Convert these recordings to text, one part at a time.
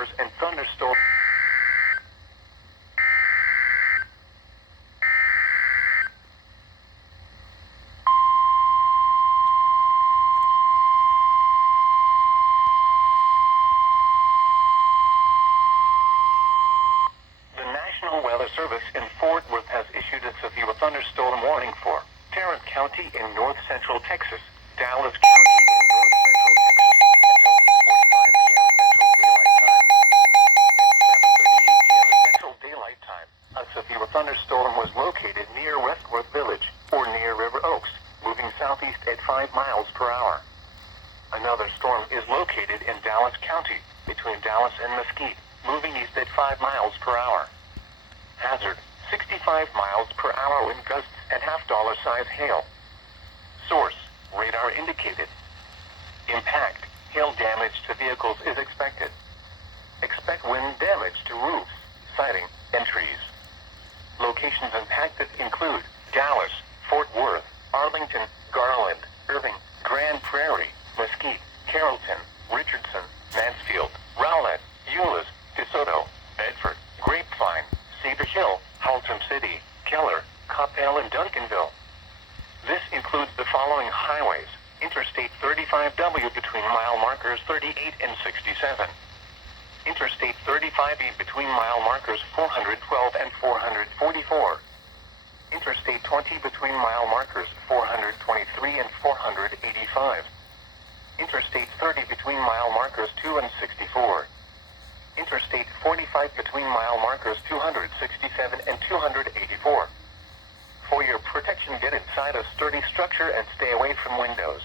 showers and thunderstorms. The National Weather Service in Fort Worth has issued a severe thunderstorm warning for Tarrant County in north central Texas, Dallas County in north central Texas until 8:45 p.m. Central Daylight Time. At 7:38 p.m. Central Daylight Time, a severe thunderstorm was located near Westworth Village, or near River Oaks, moving southeast at 5 miles per hour. Another storm is located in Dallas County, between Dallas and Mesquite, moving east at 5 miles per hour. Hazard, 65 miles per hour wind gusts and $half size hail. Source, radar indicated. Impact, hail damage to vehicles is expected. Expect wind damage to roofs, siding, and trees. Locations impacted include Dallas, Fort Worth, Arlington, Garland, Irving, Grand Prairie, Mesquite, Carrollton, Richardson, Mansfield, Rowlett, Euless, DeSoto, Bedford, Grapevine, Cedar Hill, Haltom City, Keller, Coppell, and Duncanville. This includes the following highways: Interstate 35W between mile markers 38 and 67. Interstate 35E between mile markers 412 and 444. Interstate 20 between mile markers 423 and 485. Interstate 30 between mile markers 2 and 64. Interstate 45 between mile markers 267 and 284. For your protection, get inside a sturdy structure and stay away from windows.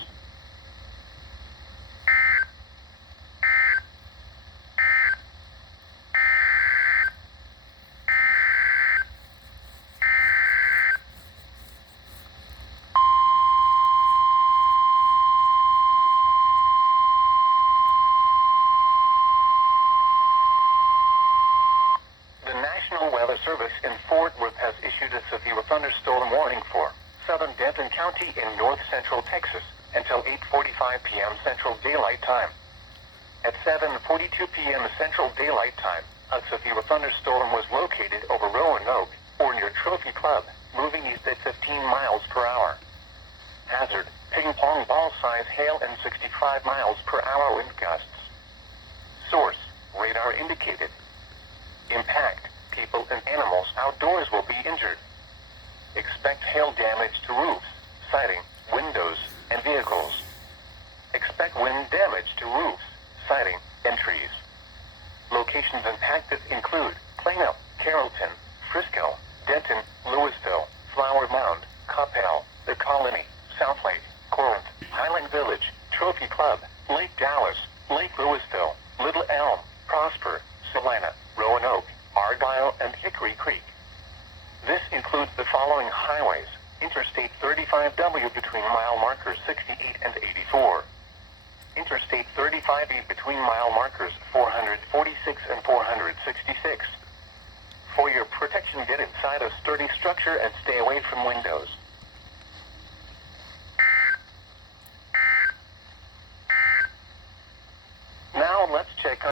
The National Weather Service in Fort Worth has issued a severe thunderstorm warning for southern Denton County in north central Texas until 8:45 p.m. Central Daylight Time. At 7:42 p.m. Central Daylight Time, a severe thunderstorm was located over Roanoke, or near Trophy Club, moving east at 15 miles per hour. Hazard, ping-pong ball-size hail and 65 miles per hour wind gusts. Source, radar indicated. Impact, people and animals outdoors will be injured. Expect hail damage to roofs, siding, windows, and vehicles. Expect wind damage to roofs, siding, and trees. Locations impacted include Plano, Carrollton, Frisco, Denton, Louisville, Flower Mound, Coppell, The Colony, South Lake, Corinth, Highland Village, Trophy Club, Lake Dallas, Lake Louisville, Little Elm, Prosper, Salina, Roanoke, Argyle, and Hickory Creek. This includes the following highways: Interstate 35W between mile markers 68 and 84. Interstate 35E between mile markers 446 and 466. For your protection, get inside a sturdy structure and stay away from windows.